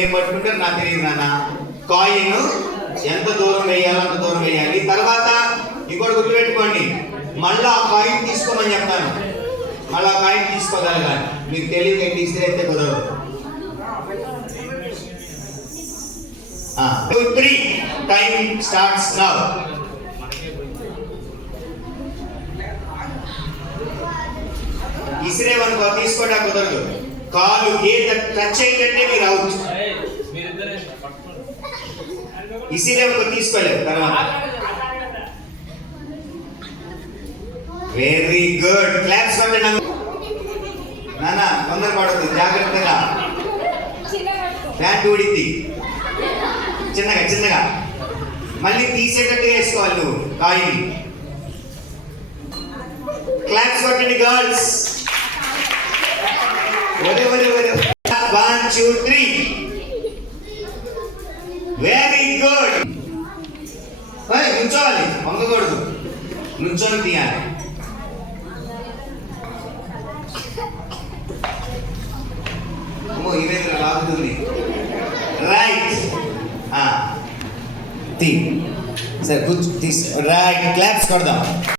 ఏం పట్టుకుంటారు నాకు తెలియదు నాన్న. కాయిన్ ఎంత దూరం వేయాలో అంత దూరం వేయాలి. తర్వాత ఇంకోటి గుర్తుపెట్టుకోండి, మళ్ళీ ఆ కాయిన్ తీసుకోమని చెప్తాను. మళ్ళీ ఆ కాయిన్ తీసుకోగలగాలి. మీకు తెలియదు తీస్తే కుదరదు. 2, 3 టైం స్టార్ట్స్ నౌ. ఇసిరేవనుకో తీసుకోవడం కుదరదు. కాలు గేట్ టచ్ అయ్యిందంటే మీరు అవుట్. ఇసిరేవనుకో తీసుకోలేదు. తర్వాత వెరీ గుడ్. క్లాప్స్ కొట్టండి నాన్న. తొందర పడద్దు, జాగ్రత్తగా. ప్యాంట్ ఊడింది. చిన్నగా చిన్నగా మళ్ళీ తీసేటట్టు వేసుకోవాలి నువ్వు కాయిన్. క్లాప్స్ కొట్టండి గర్ల్స్. 1, 2, 3 very good. నుంచోవాలి, వంగకూడదు. నుంచొని తీయాలి. అమ్మో ఇవే లాగుతుంది. రైట్. తీ సరే కూర్చో. రైట్. క్లాప్స్ కొడదాం.